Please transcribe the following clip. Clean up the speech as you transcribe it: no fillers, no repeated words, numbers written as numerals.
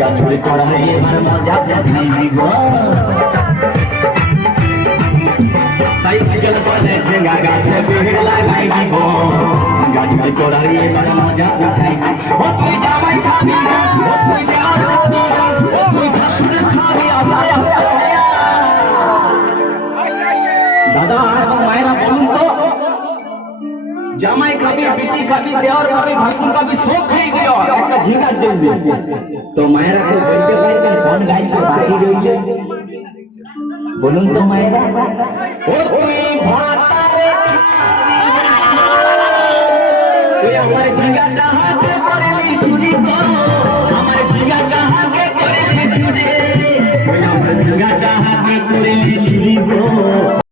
গাছড়ি করাই এবার মজা দেখাই দিব সাইকেল বলে ঠেঙ্গা গাছে ভিড় লাগাই দিব গাছড়ি করাই এবার মজা দেখাই দিব ও তুই জামাই খাবি ও তুই জামাই খাবি ও তুই ভাসুর খাবি আস্তে আস্তে দাদা এবং মায়েরা বলুন তো জামাই খাবি বিটি খাবি দেওয়ার খাবি ভাসুর খাবি সব খাই দিও একটা ঝিঙ্গার জন্য তো মায়েরা কেউ বলতে পারবেন কোন গাইতে বাকি রইলে বলুন তো মায়েরা ও তুই ভাতারে তুই আমার ঝিঙ্গাটা হাতে করলি চুরি কর আমার ঝিঙ্গাটা হাতে করলি চুরি তুই আমার ঝিঙ্গাটা হাতে করলি